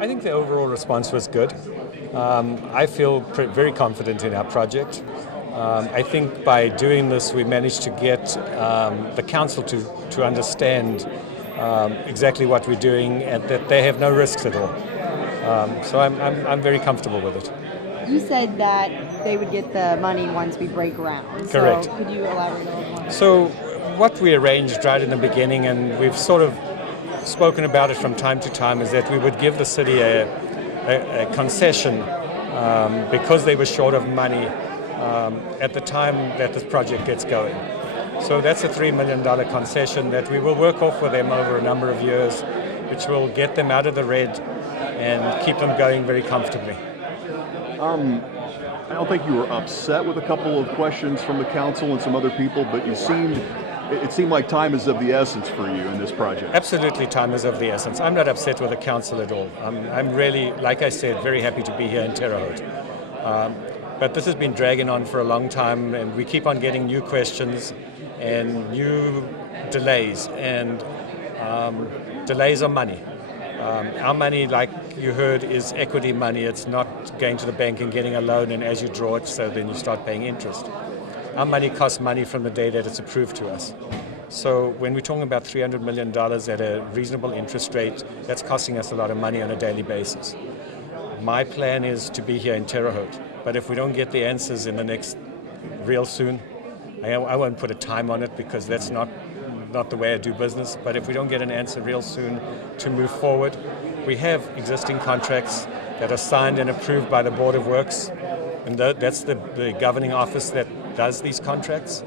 I think the overall response was good. I feel very confident in our project. I think by doing this, we managed to get the council to understand exactly what we're doing and that they have no risks at all. So I'm very comfortable with it. You said that they would get the money once we break ground. Correct. So could you elaborate a little more? So what we arranged right in the beginning, and we've sort of spoken about it from time to time, is that we would give the city a concession because they were short of money at the time that this project gets going. So that's a $3 million concession that we will work off with them over a number of years, which will get them out of the red and keep them going very comfortably. I don't think you were upset with a couple of questions from the council and some other people, but it seemed like time is of the essence for you in this project. Absolutely, time is of the essence. I'm not upset with the council at all. I'm really, like I said, very happy to be here in Terre Haute. But this has been dragging on for a long time, and we keep on getting new questions and new delays, and delays are money. Our money, like you heard, is equity money. It's not going to the bank and getting a loan, and as you draw it, so then you start paying interest. Our money costs money from the day that it's approved to us. So when we're talking about $300 million at a reasonable interest rate, that's costing us a lot of money on a daily basis. My plan is to be here in Terre Haute, but if we don't get the answers in the next real soon, I won't put a time on it because that's not the way I do business, but if we don't get an answer real soon to move forward, we have existing contracts that are signed and approved by the Board of Works, and that's the governing office that does these contracts.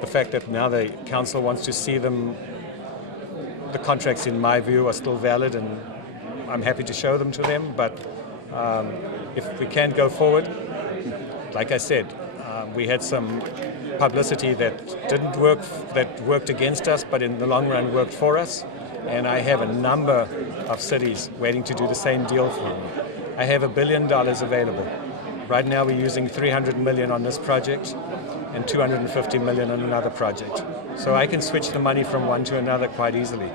The fact that now the council wants to see them, the contracts in my view are still valid, and I'm happy to show them to them, but if we can't go forward, like I said, we had some publicity that didn't work, that worked against us, but in the long run worked for us. And I have a number of cities waiting to do the same deal for me. I have $1 billion available. Right now we're using $300 million on this project and $250 million on another project. So I can switch the money from one to another quite easily.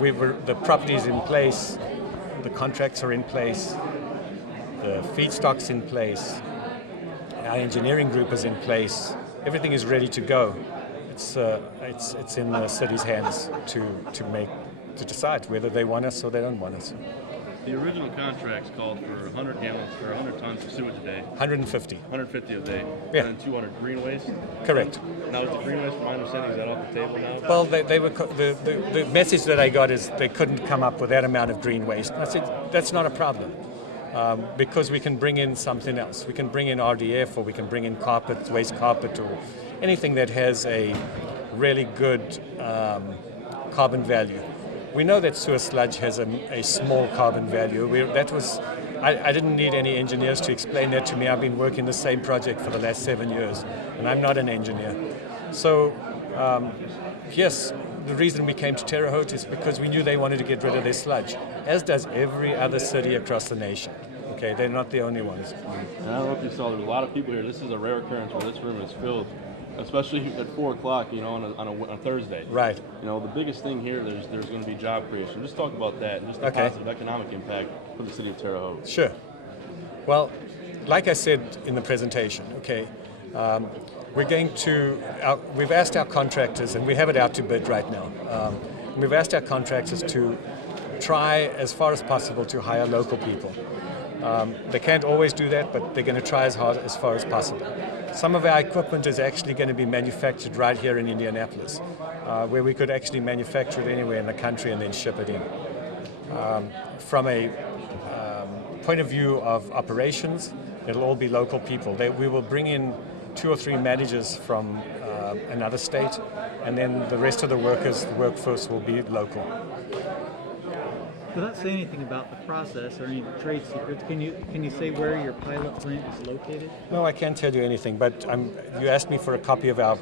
The property's in place, the contracts are in place, the feedstock's in place, our engineering group is in place. Everything is ready to go. It's in the city's hands to decide whether they want us or they don't want us. The original contracts called for 100 gallons or 100 tons of sewage a day. 150. 150 a day. Yeah. And then 200 green waste. Correct. Now is the green waste, from my understanding, is that off the table now? Well, the message that I got is they couldn't come up with that amount of green waste. I said that's not a problem. Because we can bring in something else. We can bring in RDF, or we can bring in carpet, waste carpet, or anything that has a really good carbon value. We know that sewer sludge has a small carbon value. I didn't need any engineers to explain that to me. I've been working the same project for the last 7 years, and I'm not an engineer. So, yes, the reason we came to Terre Haute is because we knew they wanted to get rid of their sludge, as does every other city across the nation. Okay, they're not the only ones. And I don't know if you saw, there's a lot of people here. This is a rare occurrence where this room is filled, especially at 4 o'clock, on a Thursday. Right. The biggest thing here, there's going to be job creation. Just talk about that and just the positive economic impact for the city of Terre Haute. Sure. Well, like I said in the presentation, okay, we've asked our contractors, and we have it out to bid right now. We've asked our contractors to try as far as possible to hire local people. They can't always do that, but they're going to try as far as possible. Some of our equipment is actually going to be manufactured right here in Indianapolis, where we could actually manufacture it anywhere in the country and then ship it in. From a point of view of operations, it'll all be local people. We will bring in 2 or 3 managers from another state, and then the rest of the workforce will be local. Without saying anything about the process or any trade secrets, can you say where your pilot plant is located? No, I can't tell you anything, but you asked me for a copy of our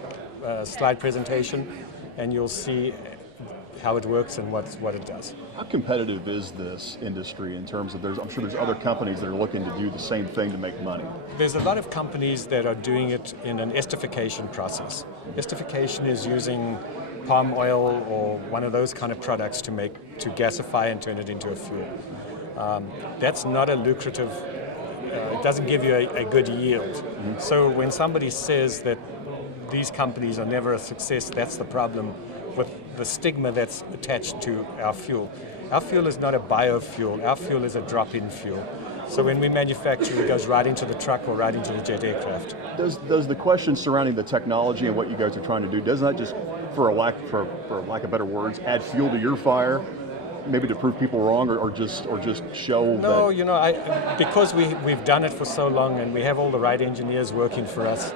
slide presentation, and you'll see how it works and what it does. How competitive is this industry in terms of, I'm sure there's other companies that are looking to do the same thing to make money. There's a lot of companies that are doing it in an esterification process. Esterification is using palm oil or one of those kind of products to gasify and turn it into a fuel. That's not a lucrative, it doesn't give you a good yield. So when somebody says that these companies are never a success, that's the problem with the stigma that's attached to our fuel. Our fuel is not a biofuel, our fuel is a drop-in fuel. So when we manufacture, it goes right into the truck or right into the jet aircraft. Does the question surrounding the technology and what you guys are trying to do, doesn't that just, for lack of better words, add fuel to your fire? Maybe to prove people wrong, or just show that? No, you know, because we've done it for so long and we have all the right engineers working for us,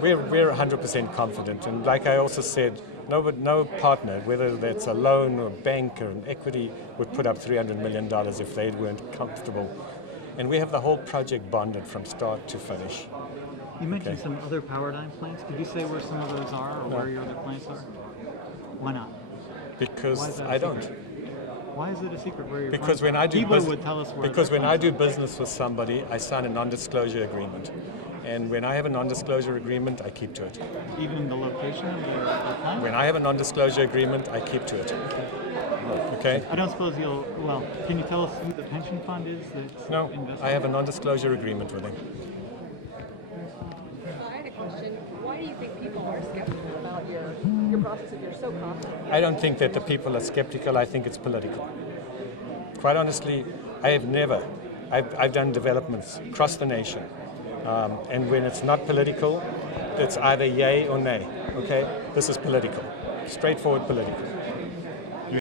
we're 100% confident. And like I also said, no partner, whether that's a loan or a bank or an equity, would put up $300 million if they weren't comfortable. And we have the whole project bonded from start to finish. You mentioned some other Powerdyne plants. Could you say where some of those are, or where your other plants are? Why not? Because I don't. Why is it a secret where you're Because from? when I do People bus- would tell us where because their when I plants do are. business with somebody, I sign a non-disclosure agreement. And when I have a non-disclosure agreement, I keep to it. Even the location of the plant? When I have a non-disclosure agreement, I keep to it. Okay? I don't suppose you'll, well, can you tell us who the pension fund is that's No, invested? I have a non-disclosure agreement with him. I had a question. Why do you think people are skeptical about your process if you're so confident? I don't think that the people are skeptical. I think it's political. Quite honestly, I've done developments across the nation. And when it's not political, it's either yay or nay. Okay? This is political. Straightforward political.